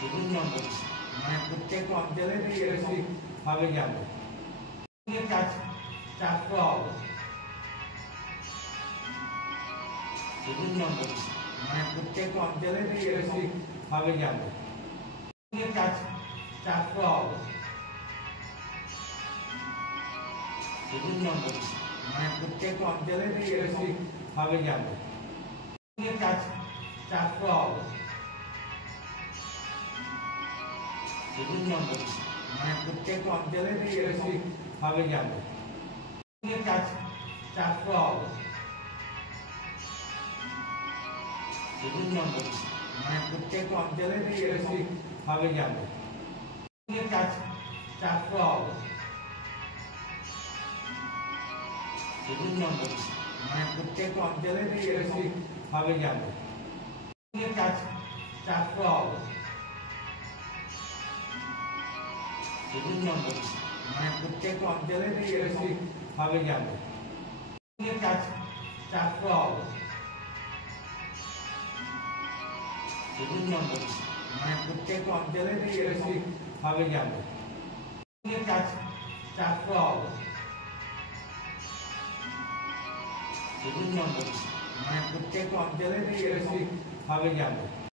বিভিন্ন মানে প্রত্যেক অঞ্চলের এরকম ভাবে যাবে চাষ হবে বিভিন্ন মানে প্রত্যেক অঞ্চলের এরকম ভাবে যাবে চাষ হবে বিভিন্ন মানে প্রত্যেক অঞ্চলের এরকম ভাবে যাবে চাষ হবে বিভিন্ন মানে প্রত্যেক অঞ্চলের এরকম ভাবে যাবে চাষ হবে বিভিন্ন মানে প্রত্যেক অঞ্চলের এরকম ভাবে যাবে চাষ হবে বিভিন্ন মানে প্রত্যেক অঞ্চলের এরকম ভাবে যাবে চাষ হবে বিভিন্ন মানে প্রত্যেক অঞ্চলের এরকম ভাবে যাবে চাষ হবে বিভিন্ন মানে প্রত্যেক অঞ্চলের এরকম ভাবে যাবে চাষ হবে বিভিন্ন মানে প্রত্যেক অঞ্চলের এরকম ভাবে যাবে।